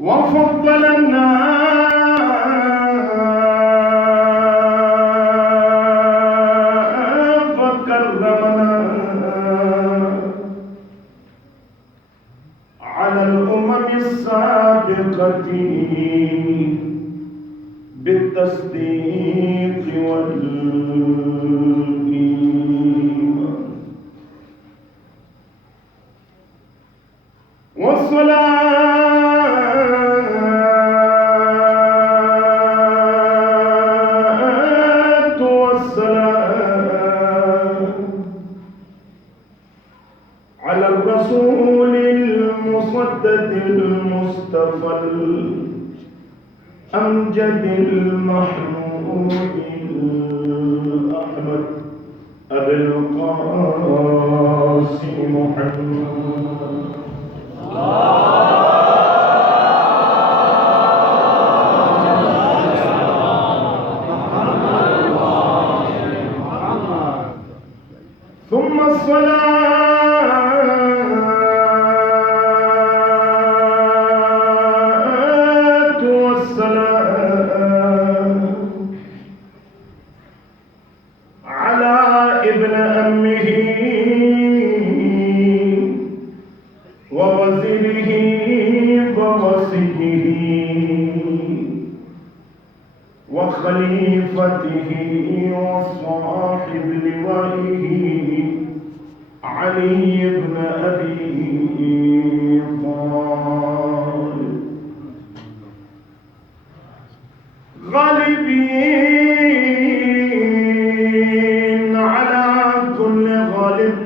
وفضلنا وكرمنا على الأمم السابقة بالتصديق والإيمان والصلاة والسلام على الرسول المصدق المصطفى الأمجد المحمود الأحمد أبي القاسم محمد ثم الصلاة والسلام على ابن أمه ووزيره ووصيه وخليفته وصاحب لوائه علي بن أبي طالب غالبين على كل غالب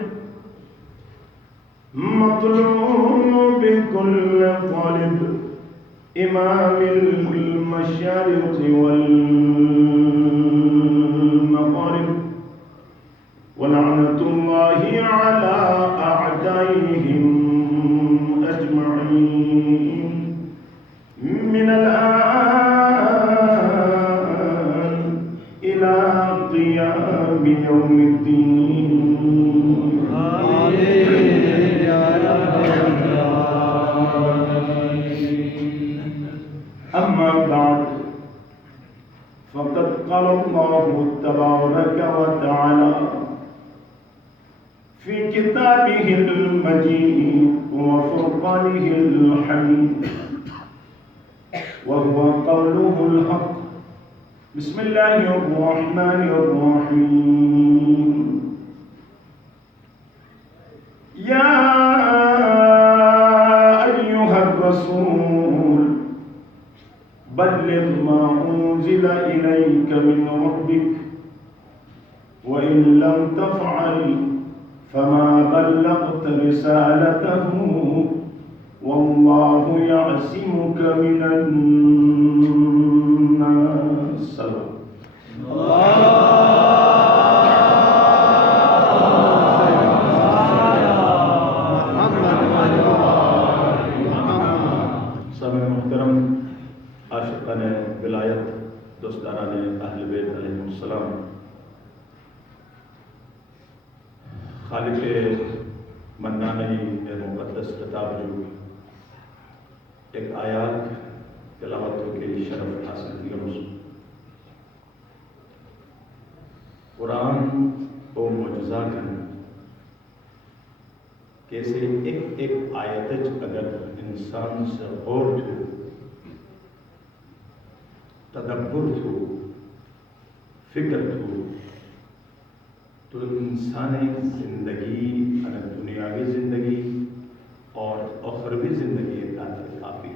مطلوب كل طالب إمام المشارق والمغارب ولعنة الله على أعدائهم أجمعين من الآن إلى قيام يوم الدين آمين يا رب العالمين. أما بعد فقد قال الله تبارك وتعالى في كتابه المجيد وفرقانه الحميد وهو قوله الحق بسم الله الرحمن الرحيم يا أيها الرسول بلغ ما أنزل إليك من ربك وإن لم تفعل فما بلغت رسالته والله يعصمك من الناس. سامع محترم عاشقان ولایت دوستداران اہل بیت علیہ السلام، خالق منانی مقدس کتاب جو ایک آیات تلاوتوں کے شرف حاصل کیا قرآن و معجزہ کرنا کیسے ایک ایک آیت اگر انسان سے غور تھو تدبر تھو فکر تھو تو انسانی زندگی دنیاوی زندگی اور اخروی زندگی کافی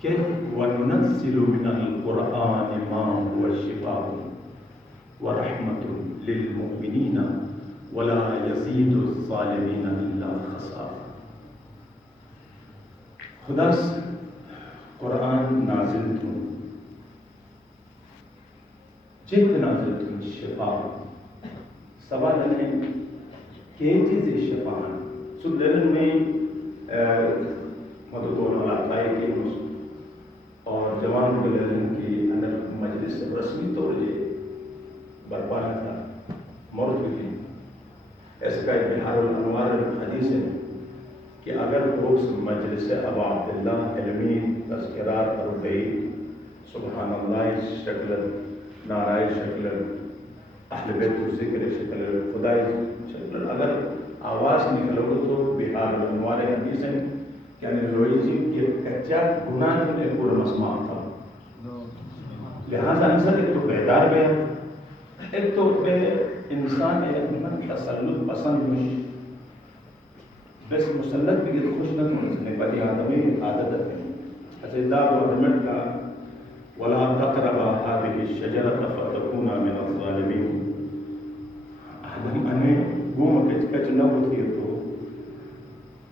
کہ وَنُنَزِّلُ مِنَ الْقُرْآنِ مَا هُوَ شِفَاءٌ وَرَحْمَةٌ لِلْمُؤْمِنِينَ وَلَا يَزِيدُ الظَّالِمِينَ إِلَّا خَسَارًا. خدا سے قرآن نازل تھو جت نازل تھو شفا سوال ہے کہ چیز شفا سدن میں مددون علاقائی کے اور جوان دلن کی اندر مجلس رسمی طور سے برپا تھا مرد کی اس کا بہار الانوار حدیث ہے کہ اگر بکس مجلس أباد الله علمی تذکرات ربعی سبحان اللہ شکل نارائ شکل اہل بیت ذکر شکل خدائی شکل اگر آواز نکلو تو بہار بنوارے حدیث ہیں یعنی لوئی جی کہ کچا گناہ نے پورا مسمع تھا لہذا انسان ایک تو بیدار گیا ایک تو بے انسان ایک تسلط پسند مش بس مسلط بھی خوش نہ ہونے بنی آدمی عادت ہے حضرت محمد کا ولا تقربا هذه الشجرة فتكونا من الظالمين آدم انے گوم کچ نہ ہوتی تو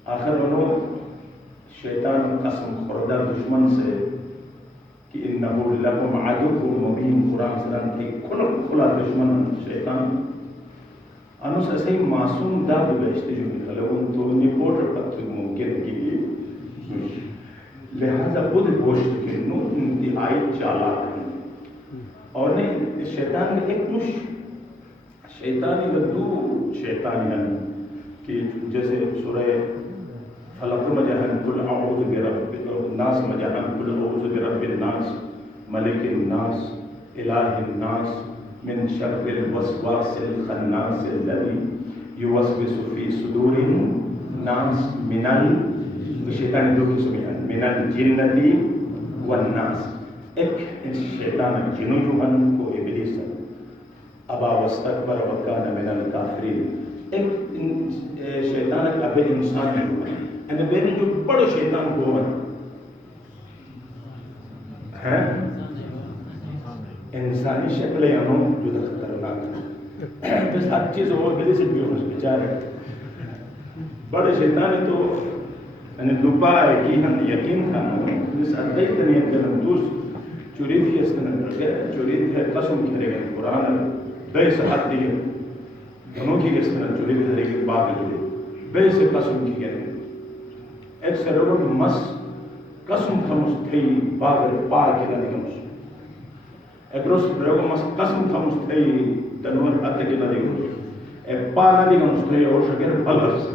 آخر انہوں شیطان قسم خوردہ دشمن سے کہ انہو لکم عدو مبین قرآن سلام کی کھلا دشمن شیطان انہوں سے صحیح معصوم دا بیشتے جو نکلے ان تو نپوٹر تک ممکن کی لہذا بدھ گوشت کے نو انتہائی چالاک ہیں اور نہیں شیطان نے ایک مش شیطانی و دو شیطانی ہیں کہ جیسے سورہ فلق مجہن کل اعوذ برب الناس مجہن کل اعوذ برب الناس ملک الناس الہ الناس من شر الوسواس الخناس الذی یوسوس فی صدور الناس من شیطان دو قسم ہیں من الجنتی والناس ایک شیطان جنو جوہن کو ابلیس ابا واستکبر وکان من الکافرین ایک شیطان ابے انسان ہے یعنی میری جو بڑو شیطان کو ہے انسانی شکلیں انہوں جو خطرناک ہے بس ہر چیز ہو گلی سے بھی ہونا بیچارے بڑے شیطان تو یعنی لپا ہے کہ ہم یقین تھا اس ادائی تنیت کرن دوست چوری تھی اس طرح کر گیا چوری تھی قسم کھرے گئے قرآن بے سے حد دیئے دنوں کی اس طرح چوری تھی کہ باغ جوڑے بے سے قسم کی گئے ایک سرور مس قسم خمس تھی باغ پار کے نہ دیگمس ایک روز برگو مس قسم خمس تھی دنور حد کے نہ دیگمس ایک پار نہ دیگمس تھی اور شکر بلس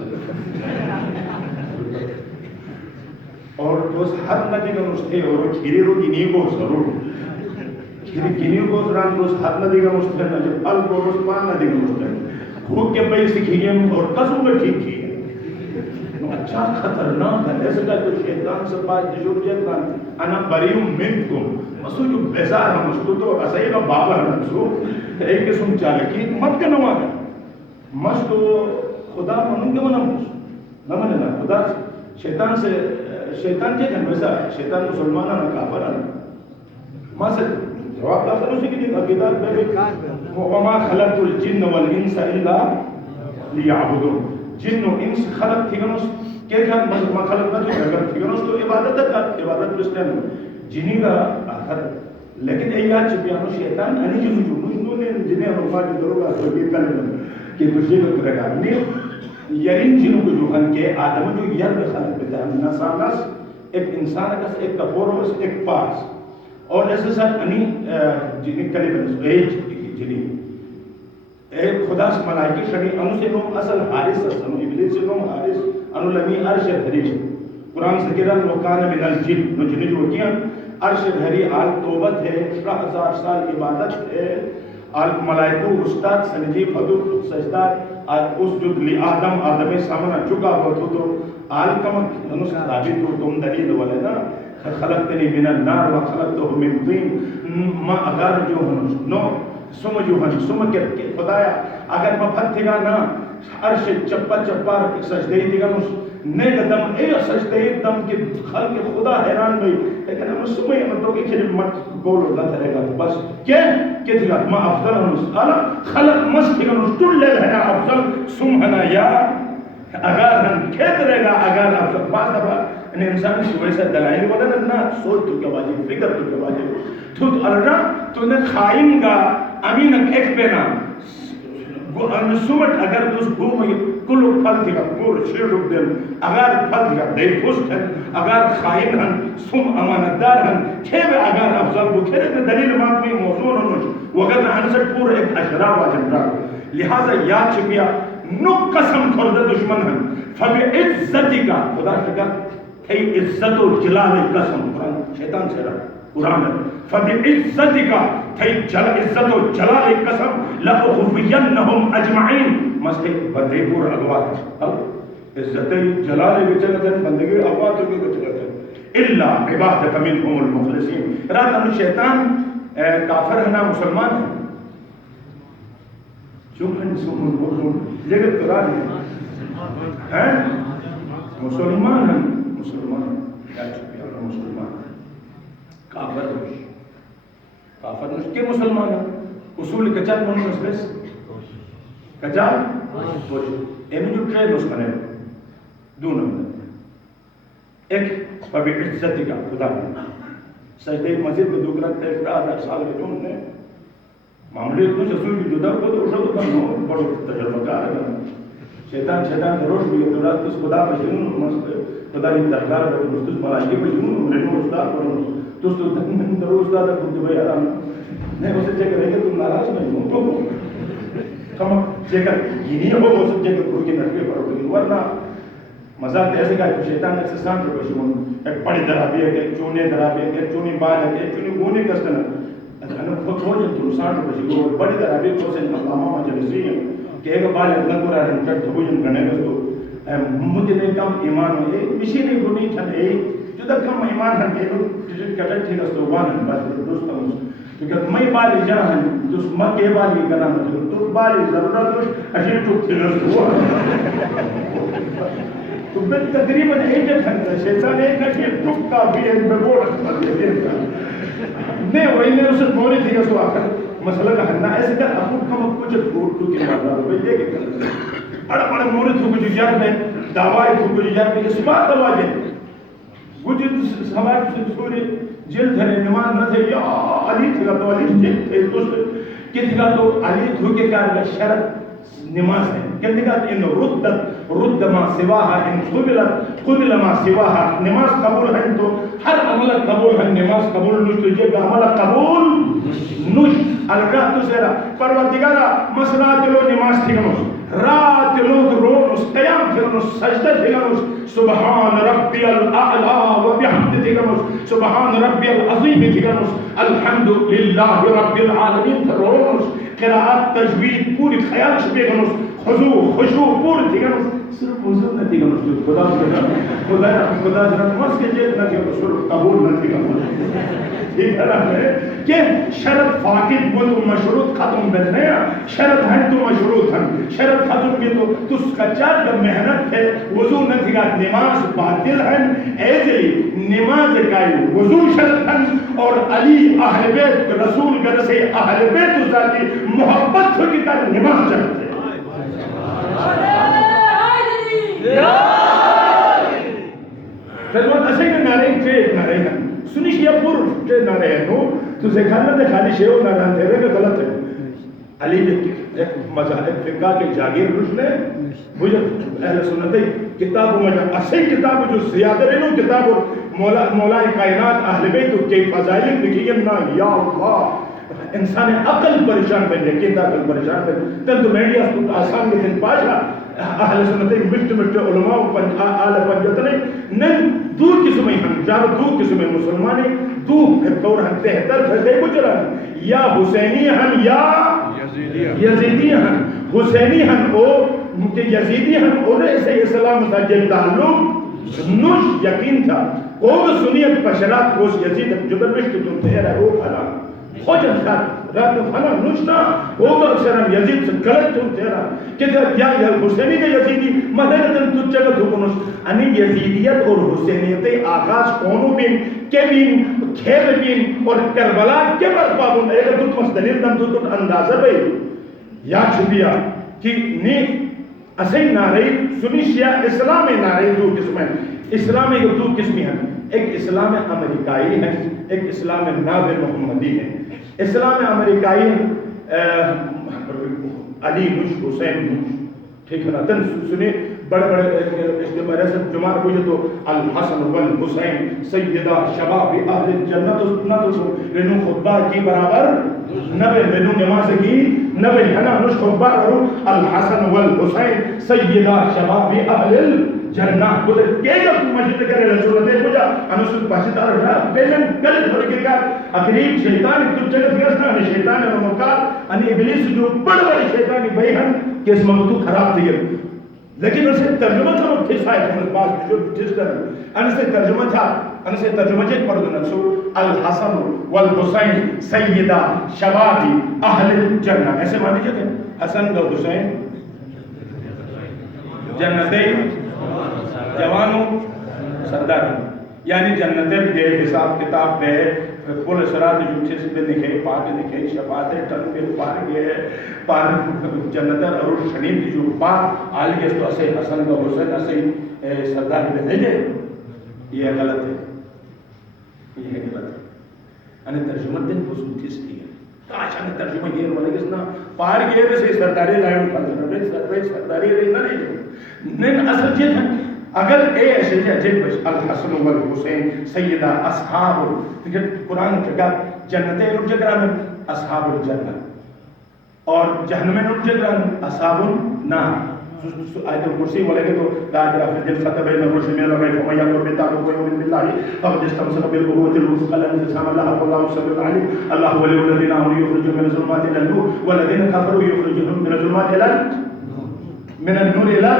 اور دوست حد نہ دیگمس تھی اور کھیری رو گینی کو ضرور کھیری گینی کو ضرور دوست حد نہ دیگمس تھی جب پل کو روز پار نہ دیگمس تھی بھوک کے پئی سکھی گئے اور قسم میں ٹھیک کی اچھا خطرناک ہے ایسے کہ تو شیطان سے پاس جشور جیتنا انا بریم منکم مسو جو بیزار ہم اس تو اسائی کا بابا ہے مسو ایک قسم چالکی مت کا نوا ہے مس تو خدا منوں کے منم نہ مننا خدا شیطان سے شیطان جے کہ ویسا شیطان مسلمانہ نہ کافر ہے ما سے جواب داخل اسی کی عقیدت میں وما خلقت الجن والانس الا ليعبدون جن و انس خلق تھی گنوس کہ کھان ما خلق نہ جو اگر تھی گنوس تو عبادت رستے ہیں جنی کا آخر لیکن ایات چپیانو شیطان انی جو مجنون نے جنہیں روما جو دروگا تو یہ کرنے کہ دوسرے کو کرے گا نہیں یرین جنوں کو جو ہن کے آدم جو یر خلق بتا ہے نسانس ایک انسان کا ایک کپورس ایک پاس اور ایسے ساتھ انی جنہیں کلے بنس ایج جنی ایک خدا سے ملائکی شڑی انو سے نوم اصل حارس انو ابلیس سے نوم حارس انو لمی عرش دھری قرآن سے گرن وکان من الجن نو جنی جو کیا عرش دھری آل توبت ہے 1000 سال عبادت ہے آل ملائکو استاد سنجی فدو سجدہ اس جو لی آدم آدم سامنا چکا ہوا تو آل کمک انو سے ثابت ہو تم دلیل والے نا خلقتنی من النار و خلقتو من طین ما اگر جو نو سم جو ہن سم کے خدایا اگر ما پھت تھا نا عرش چپا چپا سجدے دیگا نے قدم اے سجدے دم کے خلق خدا حیران بھئی لیکن ہم سمے ہم تو کہ مت بولو نہ کرے گا بس کہ تھا ما افضل ہم اعلی خلق مس تھا نو ٹل لے ہے افضل سمنا یا اگر ہم کہت رہے گا اگر افضل بعض دفعہ ان انسان کی ویسا دلائل ولا نہ سوچ تو کے واجب فکر تو کے واجب تو اللہ تو نے خائن کا امین ایک پینا ان سمٹ اگر دوس گوم کلو پھل تھا پور شیرو دل اگر پھل تھا دے پوسٹ اگر خائن ہن سم امانتدار ہن کہ اگر افضل وہ کہے دلیل بات میں موضوع نہ وگر انسر پور ایک اشرا واجب رہا لہذا یاد چپیا نو قسم کھرد دشمن ہن فبعزتک خدا کا ای عزت و جلال قسم قرآن شیطان سے رہا قرآن فبعزتک تی عزت و جلال قسم لأغوینہم اجمعین مسئلے بدے پور اغوات عزت جلال بچلتے ہیں بندگی اغوات کی بچلتے ہیں الا عبادت منہم المخلصین رات انو شیطان کافر ہے نا مسلمان ہے چونکہ سمون بولون لیکن قرآن ہے مسلمان ہیں مسلمان کیا چکی اللہ مسلمان کافر نوش کافر نوش کے مسلمان ہیں اصول کچال من نسبس کچال بوش اینو جو ٹرے نسخنے دو نمبر ایک فبعزتی کا خدا سجدہ مسجد میں دوکرات تیفرہ 10 سال کے جون نے معاملے اتنو چسوئی کی جدا کو تو شد ہوتا بڑو تجربہ کار ہے شیطان دروش بھی دورات تس خدا بجنون خدا یہ درکار ہے تس ملائکی بجنون رنو استاد پڑھو تس تو درو استاد ہے خود بھائی آرام نہیں اسے چیک رہے کہ تم ناراض نہیں ہو کم چیک گینی ہو اسے چیک کرو کہ نٹکے پڑھو لیکن ورنہ مزاق ایسے کہا کہ شیطان اکسسان پر بشون ایک پڑی درابی ہے ایک چونے درابی ہے ایک چونی بال ہے ایک چونی گونے کستنا انا خود ہو جن ترسان پر بشون بڑی درابی کو سے مقامہ مجلسی ہیں کہ ایک بال اپنا کو رہا رہا رہا ہو جن گنے گستو مجھے نے کم ایمان ہوئے مشی نے گنی چھن ہے جو تک کم ایمان ہن کے لوگ کٹر تھی گستو وان بس دوستا ہوں کیونکہ میں بالی جہاں ہیں دوست ماں کے بالی گنا مجھے تو بالی ضرورت دوست اشیر چک تھی گستو تو بل تقریباً ایک گھنٹہ شیطان ایک اشیر چک کا بھی ایک بگوڑ نہیں وہی نے اسے بولی تھی گستو آخر مسئلہ کا ہننا ایسے کہ اپنے کم کچھ گھوٹ تو کی مارا ہوئے یہ کہ بڑا بڑا موری تھو کچھ جار میں دعوائی تھو کچھ جار میں اس بات دواجے کچھ ہمارے سوری جلد ہے نمان نہ تھے یا علی تھا تو علی جلد تھے دوسرے کہ تھا تو علی تھو کے کار شرط نماز ہے کہ تھا ان رد ما سواہا ان قبل ما سواہا نماز قبول ہے تو ہر عمل قبول ہے نماز قبول نوش تو یہ عمل قبول نوش الگاہ تو سیرا پروردگارا مسئلہ چلو نماز تھی گنوس رات لوگ رونس قیام تھی گنوس سجدہ تھی گنوس سبحان ربی الاعلا و بحمد تھی گنوس سبحان ربی العظیم تھی گنوس الحمدللہ رب العالمین تھی رونس قراءات تجوید پوری خیال شبی گنوس خشوع پوری تھی گنوس صرف حضور نہ تھی گنوس جو خدا جنہ نماز کے جیت نہ تھی گنوس قبول نہ تھی گنوس ٹھیک ہے نا کہ شرط فاقد وہ تو مشروط ختم بننے شرط ہیں تو مشروط ہیں شرط ختم کی تو تس کا چار جب محنت ہے وضو نہ تھی گا نماز باطل ہیں ایزلی نماز کائی وضو شرط ہیں اور علی اہل بیت رسول گر سے اہل بیت ذاتی محبت ہو کی کار نماز شرط ہے خدمت اسے کہ نارے ٹریک نارے ہیں سنیش یا پور ٹریک نارے ہیں نو تو زکھانا دے خالی شیعو ناران تھے رہے کہ غلط ہے علی ایک مذہب فقہ کے جاگیر روش نے مجھے اہل سنت کتاب و مجھے اسی کتاب جو زیادہ رہنو کتاب مولا کائنات اہل بیت کے فضائل لکھئیم نا یا اللہ انسان عقل پریشان بن جائے کیتا عقل پریشان بن تل تو میڈیا آسان کے دن پاشا اہل سنت مشت علماء آل پنجتنے نن دو قسمیں ہم جار دو قسمیں مسلمانی دو دور ہم تہتر فیدے گجرا یا حسینی ہم یا یزیدی ہم حسینی ہم او یزیدی ہم اور ایسے اسلام تا جن تعلق نوش یقین تھا قوم سنیت پشرات کوس یزید جو برمشت تم تیرہ رو پھلا خوجن خات رات پھلا نوشنا قوم اکثر ہم یزید سے غلط تم تیرہ کہ یا حسینی دے یزیدی مدینتن تو چگت ہو کنوش انی یزیدیت اور حسینیت آغاز کونو بین کے بین کھیل بین اور کربلا کے برپا بون اگر تو تمس دلیل دن تو اندازہ بھئی یا چھپیا کہ نیک اسے نعرے سنیشیا اسلام نعرے دو قسمیں اسلام ایک دو قسمی ہیں ایک اسلام امریکائی ہے ایک اسلام ناب محمدی ہے اسلام امریکائی علی نوش حسین نوش ٹھیک ہے نا تن سنے بڑے بڑے اجتماع رسل جماعت کو جو تو الحسن والحسین سیدہ شباب اہل جنت نہ تو لنو خطبہ کی برابر نبی لنو نماز کی نبی ہنا نش خبر الحسن والحسین سیدہ شباب اہل الجنہ بولے کہ جب مسجد کرے رسول دے بوجا انس پاسدار رہا بیلن کل تھوڑی کے کا اقریب شیطان تو جگہ فیسنا شیطان اور مکار ان ابلیس جو بڑے شیطانی بیان کہ اس مقتو خراب تھی لیکن اسے ترجمہ تھا وہ کس آئے تھے پاس جو جس طرح ان سے ترجمہ تھا ان سے ترجمہ چیک پڑھ دو نسو الحسن والحسین سیدہ شباب اہل الجنہ ایسے مانی جاتے ہیں حسن و حسین جنتے جوانوں سردار یعنی جنتے دے حساب کتاب دے پول سرات جو چیز پہ لکھے پاک لکھے شفاعت ٹن پہ پار گئے پار جنتر اور شنید جو پاک آلی اس تو اسے حسن و حسین اسے سردار پہ نہیں جائے یہ غلط ہے یہ غلط ہے انہیں ترجمہ دن حسن تیس کی ہے کاش انہیں ترجمہ یہ روالے کسنا پار گئے سے سرداری لائن پھر سرداری رہی نہ نہیں نین اصل چیز ہے اگر اے ایسے جب الحسن والحسین سیدہ اصحاب قرآن چکا جنتے رک جگران اصحاب الجنہ اور جہنم رک جگران اصحاب النار آیت الکرسی والے کے تو لا اجراف الجل فتح بین الرشد من الرحیم ومن یکفر بالطاغوت ویؤمن باللہ فقد استمسک بالعروۃ الوثقی لا انفصام لها والله السمیع العلیم اللہ ولی الذین آمنوا یخرجهم من الظلمات الى النور والذین کفروا یخرجهم من الظلمات الى من النور الى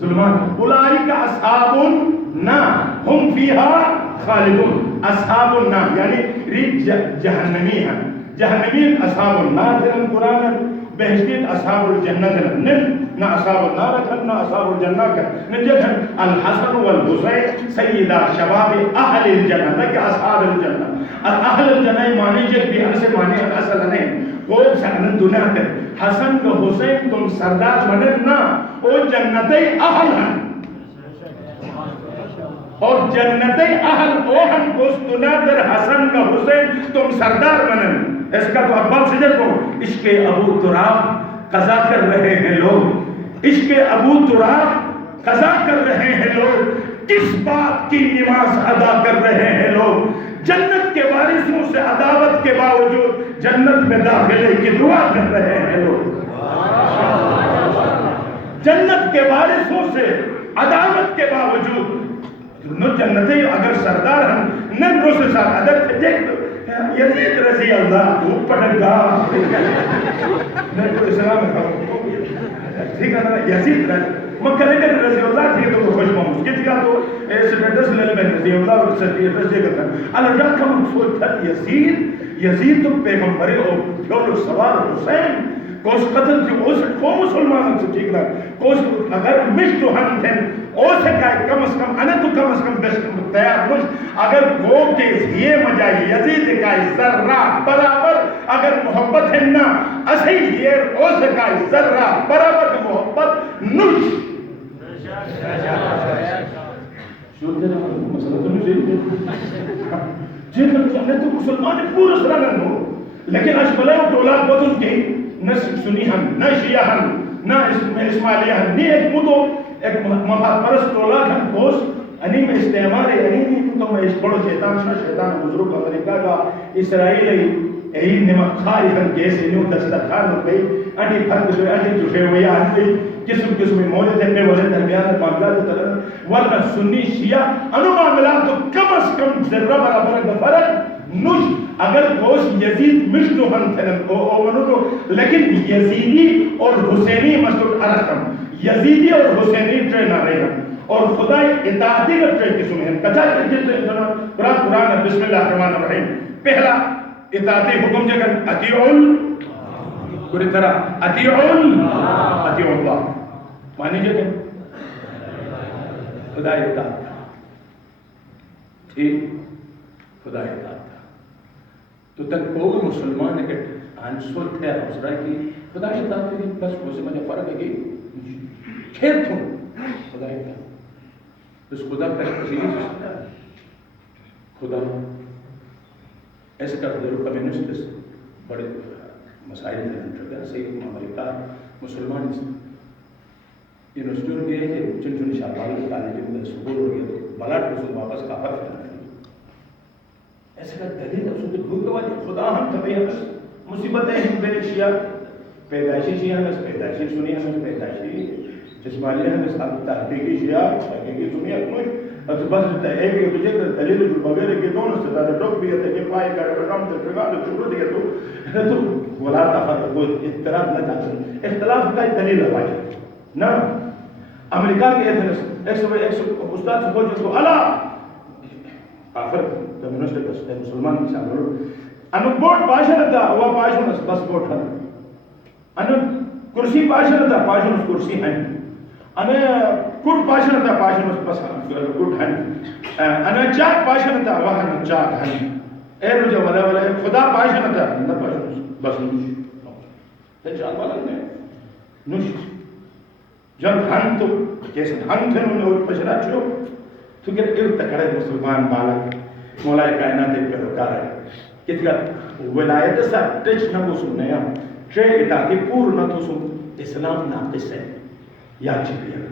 ظلمات اولئک اصحاب النار هم فیها خالدون اصحاب النار یعنی ریت جہنمی ہیں جہنمین اصحاب النار تھے قرآن بہشتیت اصحاب الجنہ تھے نہ اصحاب النار تھے نہ اصحاب الجنہ کا نجد الحسن والحسین سیدہ شباب اہل الجنہ نہ کہ اصحاب الجنہ اہل الجنہ معنی جب بھی ہر سے معنی اصل نہیں وہ سہنن دنیا کر حسن و حسین تم سردار بنے نا وہ جنتی اہل ہیں اور جنتی اہل اوہن کوس دنیا در حسن و حسین تم سردار بنے اس کا تو عباس سے کو عشق ابو تراب قضا کر رہے ہیں لوگ عشق ابو تراب قضا کر رہے ہیں لوگ کس بات کی نماز ادا کر رہے ہیں لوگ جنت کے وارثوں سے عداوت کے باوجود جنت میں داخلے کی دعا کر رہے ہیں لوگ جنت کے وارثوں سے عداوت کے باوجود جنتی اگر سردار ہم نن رو سے ساتھ عدد دیکھ یزید رضی اللہ تو پڑھگا نبی اسلام ٹھیک ہے یزید مکہ لیکن رضی اللہ تھی تو خوش محمود کی تھا تو سٹیٹس لے لے رضی اللہ اور سٹیٹس دے کرتا اللہ جا کا مقصود تھا یزید تو پیغمبری اور پھول سوار حسین کوس قتل کی اس کو مسلمانوں سے ٹھیک رہا کوس اگر مشتو ہم تھے اسے کہا کم از کم انہیں تو کم از کم تیار مجھ اگر وہ کے یہ مجائی یزید کا ذرہ برابر اگر محبت ہے نا اسی یہ اسے کا ذرہ برابر محبت نش مسئلہ تو نہیں جن تو مسلمان پورا سرگن ہو لیکن اشبلہ ٹولہ بدن کے نہ سنی ہم نہ شیعہ ہم نہ اسماعیلیہ ہم نہیں ایک مدو ایک مفاد پرست ٹولہ ہم دوس انہی میں استعمال ہے انہی نہیں تو میں اس بڑو شیطان بزرگ امریکہ کا اسرائیلی یہی نمک خاری ہم کیسے نیو دستخان ہو گئی انہی فرق سے انہی جوشے ہوئی آنگی قسم موجود ہے میں وزن درمیان معاملات طرح ورنہ سنی شیعہ انہوں معاملات تو کم از کم ذرہ برابر فرق نوش اگر گوشت یزید مشتو ہم تھے لیکن یزیدی اور حسینی مسئول ارکم یزیدی اور حسینی ٹرین آ رہے ہیں اور خدا اطاعتی کا ٹرین قسم ہے کچھا قرآن بسم اللہ الرحمن الرحیم پہلا اطاعتی حکم جگن اطیعون پوری طرح اطیعون اللہ مانی جگن خدا اطاعت ٹھیک خدا اطاعت تو تک کوئی مسلمان اگر انصر تھے حسرہ کی خدا اطاعت کی بس وہ سے مجھے فرق ہے کہ کھیت ہوں خدا اطاعت اس خدا کا عزیز خدا ایسے کا ضرور کمیونسٹ بڑے مسائل ہیں صحیح امریکہ مسلمان یونیورسٹیوں کے کہ چن چن شاہبال کے کالج میں سکول ہو گیا تو بلاٹ رسول واپس کافر کرنا ایسے کا دلیل اس کے بھول کے خدا ہم کبھی مصیبتیں ہم بے شیعہ پیدائشی شیعہ ہمیں پیدائشی سنی ہمیں پیدائشی جسمانی ہمیں تحقیقی شیعہ تحقیقی سنی ہمیں تو بس ایک یہ تجھے دلیل جو بغیر کے دونوں سے زیادہ ڈوک بھی ہے کہ پائے کر رقم سے پرگا تو چھوڑ دیا تو ولا تفرق کوئی اختلاف نہ چاہتے اختلاف کا دلیل ہے واجب نہ امریکہ کے ایک استاد سے پوچھو تو اللہ آخر کمیونسٹ مسلمان کی شامل انو بوٹ پاشن تھا وہ پاشن بس بوٹ ہے انو کرسی پاشن تھا پاشن کرسی ہے انا کٹ پاشن تھا پاشن بس کٹ ہے انا چاک پاشن تھا وہ چاک ہے اے رجا ولا ولا خدا پاشن تھا نہ پاشن بس نوش تے چاک والا نے نوش جب ہم تو کیسے ہم تھے انہوں نے پشرا چھو تو کہ ایک تکڑے مسلمان بالک مولا کائنات ایک پیروکار ہے کتنا ولایت سا ٹچ نہ کو سننے یا ٹرے اطاعتی پور نہ تو سن اسلام ناقص ہے یا چپیا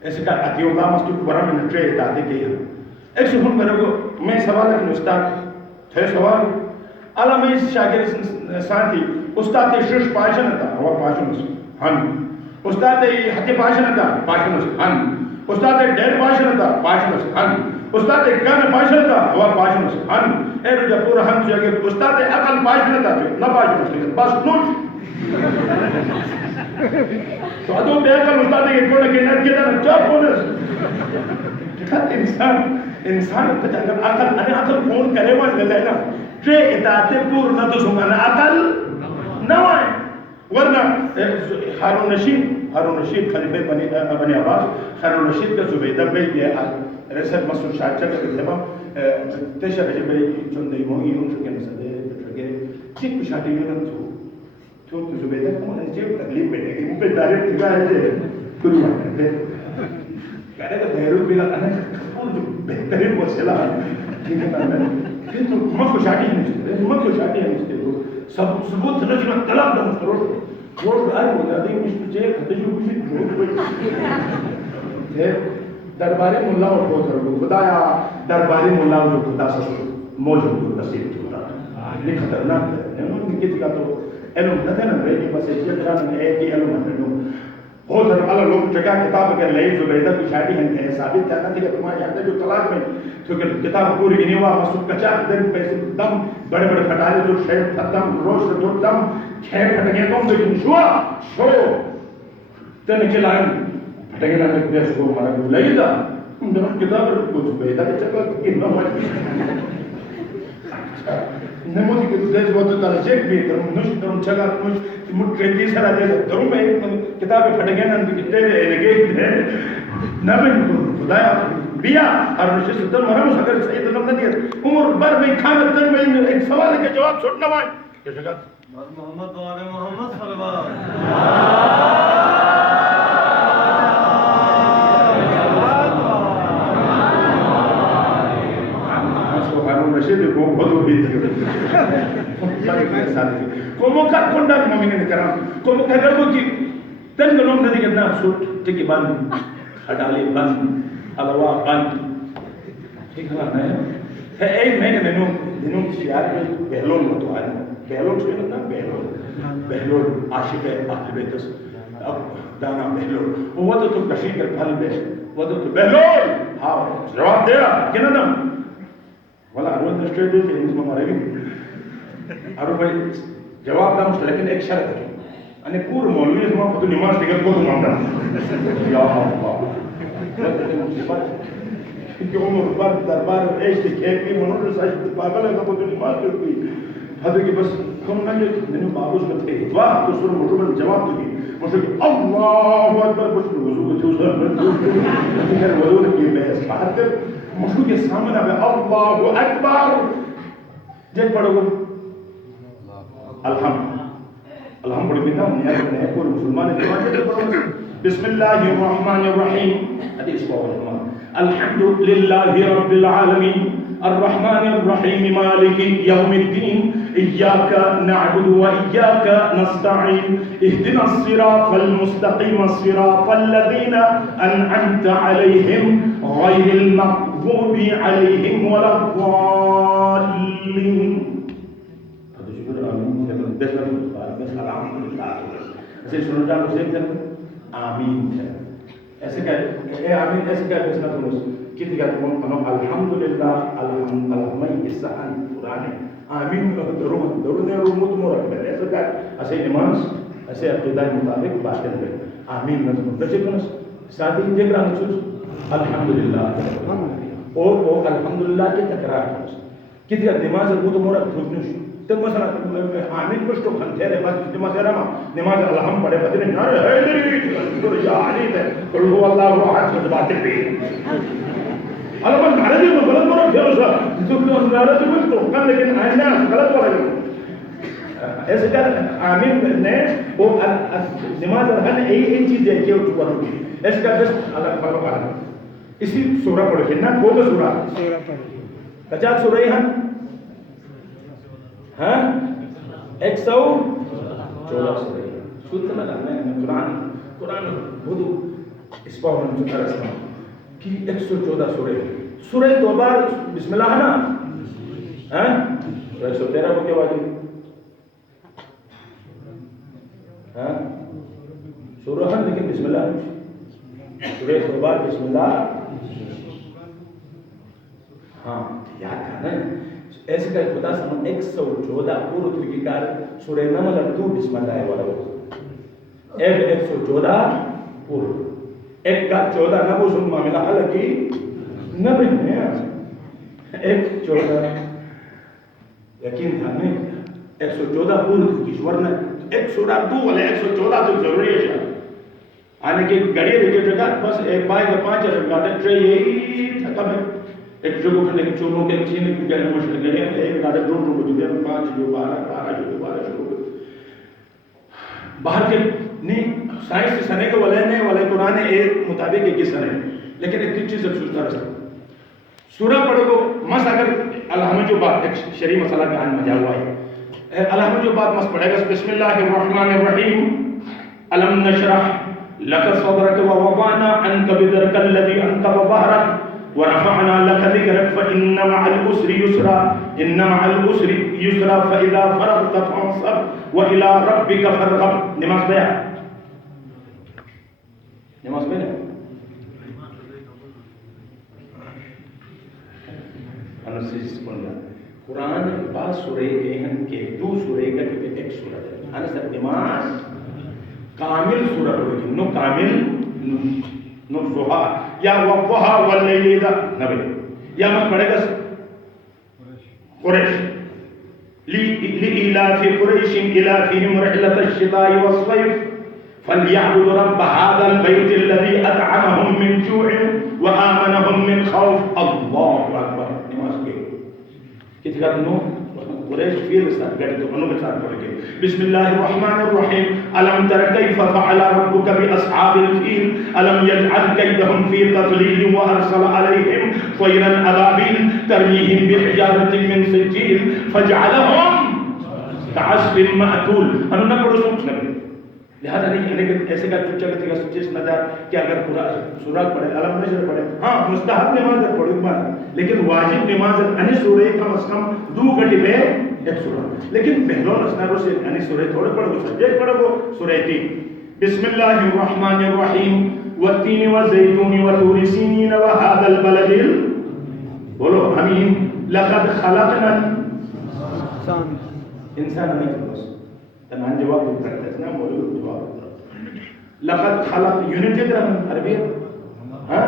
ایسے کا اتیوبا مستوک برا میں ٹرے اطاعتی کی ہے ایک سکون میرے کو میں سوال ہے کہ استاد تھے سوال اللہ میں اس شاگرد ساتھی استاد شش پاشن تھا وہ پاشن ہم استاد ہتی پاشن تھا پاشن ہم استاد ڈیر پاشن تھا پاشن ہم استاد کان پاشن تھا وہ پاشن ہم اے رجا پورا ہم جو کہ استاد عقل پاشن تھا نہ پاشن بس نوش تو ادو بے عقل استاد کے کوڑ کے نہ کیتا نہ چاپ ہونس انسان کو اگر عقل فون کرے وہ لے نا کہ اطاعت پور نہ تو سمانا عقل نہ ہے ورنہ ہارون رشید خلیفہ بنی عباس ہارون رشید کا زبیدہ بھائی یہ رسل مسعود شاہ کا کتابہ تشا بھائی چون دی مو یوں کہ نسدے بٹرگے چیک پشاٹی میں تو زبیدہ کو نے جے تکلیف میں کہ ان پہ تعریف دکھا ہے کچھ بات ہے کہنے کا بیرون بھی لگا ہے بہترین وسیلہ ٹھیک ہے نا پھر تو مکشاٹی ہے سب ثبوت رجل طلب دا مستروش روش آئے ہو جاتے ہیں مشکل چاہے خطجو کسی روش کوئی درباری ملا اٹھو تھرگو خدایا درباری ملا جو خدا سسو موجود کو نصیب چھوٹا یہ خطرناک ہے انہوں نے کسی کا تو علم نہ تھے نا رہی کہ بس ایک جگہ میں ایک ہی علم ہے بہت اللہ لوگ جگہ کتاب اگر لئی زبیدہ کی شادی ہیں ثابت ہے کہ تمہارے یہاں جو طلاق میں تو کہ کتاب پوری گنی ہوا مسعود کچا دن پیسے دم بڑے بڑے پھٹالے جو شیخ ختم روش سے تو دم کھیر پھٹ گئے تم لیکن شو تن کے لائن پھٹ گئے نا کہ بیس کو ہمارا کو لئی دا کتاب کو زبیدہ کے چکر گننا ہوا نمودی کہ دیش وہ تو تارا چیک بھی کروں نوش کروں چگا نوش مجھ ٹریتی سارا دے دروں میں کتابیں پھٹ گئے نا ٹیلے لگے ہیں نبن کو خدایا بیا اور رشید سلطان محرم اگر سید علم نہ دیا عمر بر میں کھانا تر میں ایک سوال کے جواب چھوڑنا ہوا ہے کیا جگہ محمد و آل محمد صلی اللہ علیہ رشید کو بہت ہوئی تھی کومو کا کنڈر مومنین کرام کومو کا گربو کی تن گلوم ندی کتنا سوٹ ٹکی بند اڈالی بند علوہ بند ٹھیک ہے نا ایک میں نے دنوں شیار میں بہلون متو آئے بہلون چھوئے نا بہلون عاشق ہے اہل بیتس اب دانا بہلون وہ تو کشی کر پھل بے وہ تو بہلون ہاں جواب دیا کنا نا والا ارون دسٹے دے کہ اس میں مارے گی ارون بھائی جواب دا مجھے لیکن ایک شرط ہے انہیں پور مولوی اس میں خود نماز دیگر کو مانتا یا اللہ کہ عمر بار دربار ایش دی کھیل کی منور رسائش پاگل ہے خود نماز دیگر کی حضر کی بس کم نہ جو میں بابوش میں تھے واہ تو سر مجھے جواب دے مجھے کہ اللہ اکبر کچھ وضو کو چھو سر وضو کی بحث بات کر مشہور کے سامنے میں اللہ اکبر جب پڑھو گے الحمد للہ نے پورے مسلمان ہیں بسم اللہ الرحمن الرحیم حدیث کو الحمد للہ رب العالمین الرحمن الرحیم مالک یوم الدین ایاک نعبد و ایاک نستعین اهدنا الصراط المستقیم الصراط الذین انعمت علیہم غیر المغضوب علیہم ولا الضالین. اسے سنو جان اسے تھے آمین تھے ایسے کہ اے آمین ایسے کہ بسنا تم اس کتی کہ تم الحمدللہ الحمد اسحان قرآن آمین درون رومت مرک میں ایسے کہ اسے نماز اسے ابتدائی مطابق باطن میں آمین نظم بچے کنس ساتھی دیکھ رہا نسوس الحمدللہ اور الحمدللہ کی تکرار کنس کتی کہ نماز بود مرک تھوکنش تم مثلا آمین پشتو کھنتے رہے بس نماز رہا نماز الحمد پڑھے بدنے نارے حیدری تو یا علی تے قل هو اللہ احد خود باطن بھی البت نعرہ دی تو غلط مرک پھر اسا تو نعرہ دی پشتو کن لیکن آئندہ غلط پڑھا گیا ایسے کہ آمین نے وہ نماز الحمد ایک چیز ہے کہ وہ پڑھو گی ایسے کہ بس اللہ پڑھو گا اسی سورہ پڑھو گی نا کھو سورہ کچاک سورہ ہی ہن ہاں 114 سورہ لگا قرآن بہت اس پر ہم چکا رسنا کہ 114 سورہ توبہ بسم اللہ ہے نا ہاں 113 کو کیا واجب ہاں سورہ ہے لیکن بسم اللہ سورہ توبہ بسم اللہ ہاں یاد کرنا ایسے کہ خدا سمجھ 114 پورو تو کی کار سورہ نمل تو بسم اللہ والا ہو ایک 114 پورو ایک کا 14 نبو سن معاملہ حالکی نبی میں 114 یقین تھا میں 114 پورو تو کی ورنہ 102 والے 114 تو ضروری ہے آنے کی گڑی رکھے جگہ بس ایک بائی کا 5 رکھا ٹرے یہی تھا میں ایک جو کھنے کے چونوں کے چینے کی گڑی مشکل گڑی ہے ایک گاڑی ڈرون رو جو دے 5 جو 12 جو 12 شروع باہر کے نہیں سائنس سنے کو والے قرآن ایک مطابق ایک سنے لیکن ایک چیز سوچتا رہتا سورہ پڑھو کو مس اگر الحمد جو بات ایک شریع مسئلہ کا مجا ہوا ہے الحمد جو بات مس پڑھے گا بسم اللہ الرحمن الرحیم الم نشرح لك صدرك ووضعنا عنك وزرك الذي انقض ظهرك ورفعنا لك ذكرك فإن مع العسر يسرا إن مع العسر يسرا فإذا فرغت فانصب وإلى ربك فارغب نماز بیا نماز بیا انسیس پڑھنا قرآن بعض سورے ہیں کہ دو سورے کا کہ ایک سورہ ہے انسیس نماز کامل سورہ پڑھو نو کامل نو ضحا یا وضحا واللیل اذا نبی یا مت پڑھے گا قریش لإلاف قریش إلافهم رحلة الشتاء والصيف فليعبدوا رب هذا البيت الذي أطعمهم من جوع وآمنهم من خوف الله أكبر نماز کے کتنے کا نو قریش فیر ساتھ گئے تو انہوں کے ساتھ پڑھ گئے بسم اللہ الرحمن الرحیم الم تر کیف فعل ربک باصحاب الفیل الم یجعل کیدہم فی تضلیل وارسل علیہم طیرا ابابیل ترمیہم بحجارۃ من سجیل فجعلہم کعصف مأکول انہوں نے پڑھو سوچ لگے لہذا نہیں ایسے کا چچا کا سچیس نظر کہ اگر سورہ پڑھے علم نشر پڑھے ہاں مستحب نماز پڑھے بات لیکن واجب نماز انہی سورہ کم از کم 2 گھنٹے میں ایک سورہ لیکن بہلون اسناروں سے انہی سورہ تھوڑے پڑھو سجدے پڑھو سورہ 3 بسم اللہ الرحمن الرحیم والتین والزیتون وطور سینین وهذا البلد بولو امین لقد خلقنا انسان نہیں بس تنان جواب کرتے ہیں نا مولود جواب لقد خلق یونٹ ہے عربی ہاں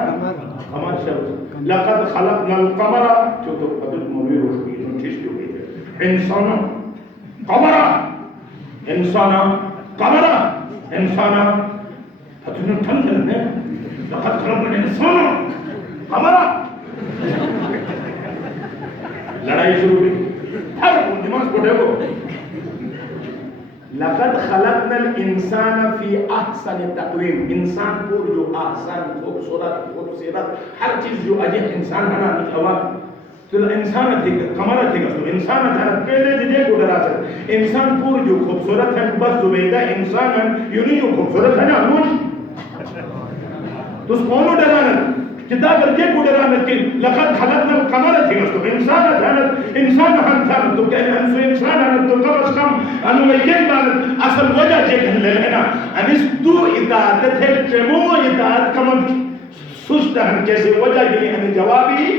ہمارا شعر لقد خلقنا القمر جو تو بدل مولوی روشنی جو ٹھیک جو ہے انسان قمر فتن ٹھن ہے لقد خلقنا الانسان قمر لڑائی شروع ہوئی ہر نماز پڑھے وہ لقد خلقنا الانسان فی احسن تقویم انسان پور جو احسن خوبصورت ہر چیز جو اجے انسان بنا ہوا تو انسان تھی کمرہ تھی تو انسان تھا پہلے دے کو ڈرا سے انسان پور جو خوبصورت ہے بس زبیدہ انسان یونی جو خوبصورت ہے نا ہمون تو اس کونو ڈرانا کتاب کر کے کو ڈرانا کہ لقد خلقنا القمر تھی تو انسان تھا انسان ہم تھا تو کہنے ہم سے انسان ہے تو کم از کم انو مجھن بانت اصل وجہ جگن لے لینا انس دو اطاعت ہے چمو اطاعت کمک سست ہن جیسے وجہ گلی ان جوابی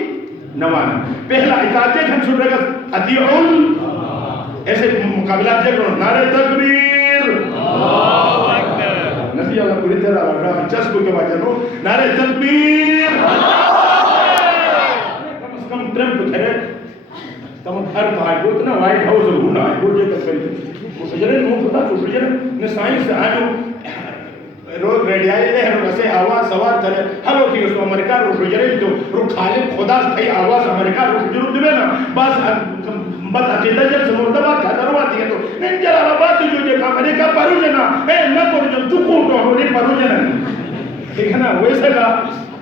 نوانا پہلا اطاعت جگن سن رگا اطیعون ایسے مقابلات جگن نعرہ تکبیر نبی اللہ کو ریتر آرہا چسکو کے واجہ نو نعرہ تکبیر کم از کم ٹرمپ تھے تمام ہر بھائی کو اتنا وائٹ ہاؤس ہونا ہے وہ جگہ پہلے وہ سجرے نو خدا تو سجرے نے سائنس سے آجو روز ریڈیائی لے رو اسے آواز سوار تھے ہلو کی اس امریکہ رو سجرے تو رو خالق خدا تھی آواز امریکہ رو سجرے دے نا بس بات عقیدہ جب سے مرتبہ کھاتا رواتی ہے تو ان جلال آباد جو جگہ امریکہ پرو جنا اے نہ پرو جن تو کھوٹو ہونی پرو جنا دیکھنا ویسے کا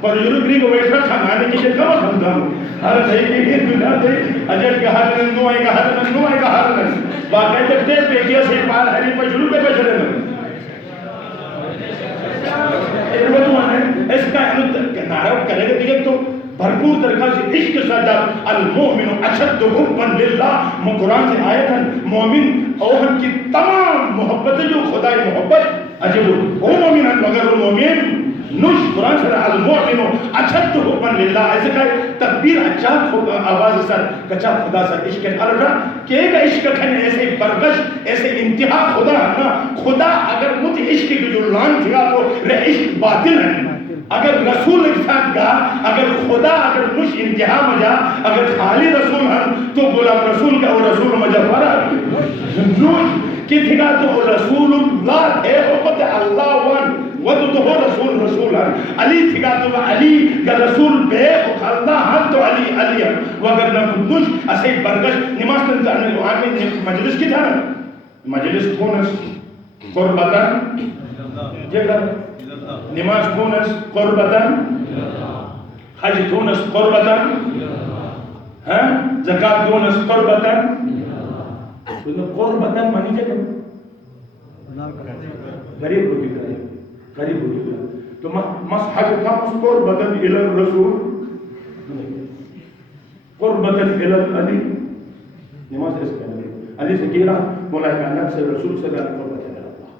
پر یورپری کو ویسا کھانے کی جگہ کم تھا ہر صحیح کی دنیا تھی اجر کے ہر نندو آئے گا ہر نندو آئے گا ہر نندو باقی جب تے پہ کیا سے پار ہری پر شروع پہ چلے نا اس کا نعرہ کرے گا دیکھیں تو بھرپور طریقہ سے عشق سجا المؤمن اشد حبا للہ قرآن سے آیت ہے مومن اوہن کی تمام محبت جو خدای محبت عجب وہ مومن ہے مگر وہ مومن نوش قرآن سے المؤمن اشد حبا للہ ایسے کہ تکبیر اچھا آواز سر کچھا خدا سر عشق اللہ کہ ایک عشق کھنے ایسے برگش ایسے انتہا خدا ہے نا خدا اگر مجھ عشق کی جو لان تھیا تو رہ عشق باطل ہے اگر رسول کے ساتھ گا اگر خدا اگر مش انتہا مجا اگر خالی رسول ہم تو بولا رسول کا وہ رسول مجا فرق نوش کی تھگا تو رسول اللہ ہے وقت اللہ ون ودو تو ہو رسول ہم علی تھگا تو علی کا رسول بے اللہ ہم تو علی ہم وگر نوش اسے برگش نماز تنظرنے کو آنے مجلس کی تھا نا مجلس تھونس قربتاً جگہ نماز تونس قربتاً حج تونس قربتاً زکاة تونس قربتاً قربتاً مانی جگہ غریب ہوتی کرے غریب ہوتی کرے تو حج تونس قربتاً الى الرسول قربتاً الى العلی نماز اس کا علی سے کہا مولا کانت سے رسول سے قربتاً اللہ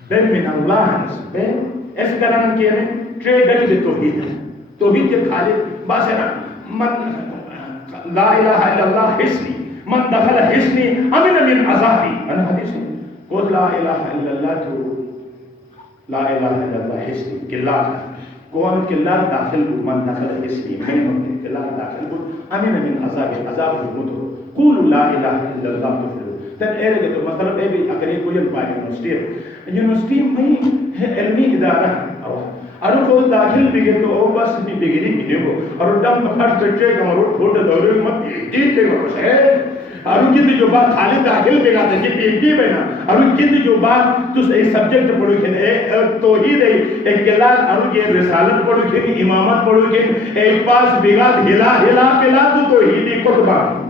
بین من اللہ بین اس کلام کے ہیں ٹرے گج دے توحید کے خالق بس ہے نا من لا الہ الا اللہ حسنی من دخل حسنی امن من عذابی انا حدیث ہے قول لا الہ الا اللہ تو لا الہ الا اللہ حسنی قلعہ کون قلعہ داخل کو من دخل حسنی میں ہوتے قلعہ داخل کو امن من عذابی عذاب حکمتو قول لا الہ الا اللہ تو تن ایرے گے تو مطلب اے بھی اگر یہ کوئی پائی یونیورسٹی میں علمی ادارہ اور کو داخل بھی گئے تو وہ بس بھی بگڑی بھی گئے اور ڈم فرسٹ بچے کا اور چھوٹے دورے میں جیتے گا کچھ ہے اور ان کی جو بات خالی داخل بھی گاتے ہیں پی ایچ ڈی بنا اور ان کی جو بات تو ایک سبجیکٹ پڑھو کہ توحید ہے ایک قلعہ اور یہ رسالت پڑھو کہ امامت پڑھو کہ ایک پاس بگا ہلا ہلا پلا تو توحیدی قربان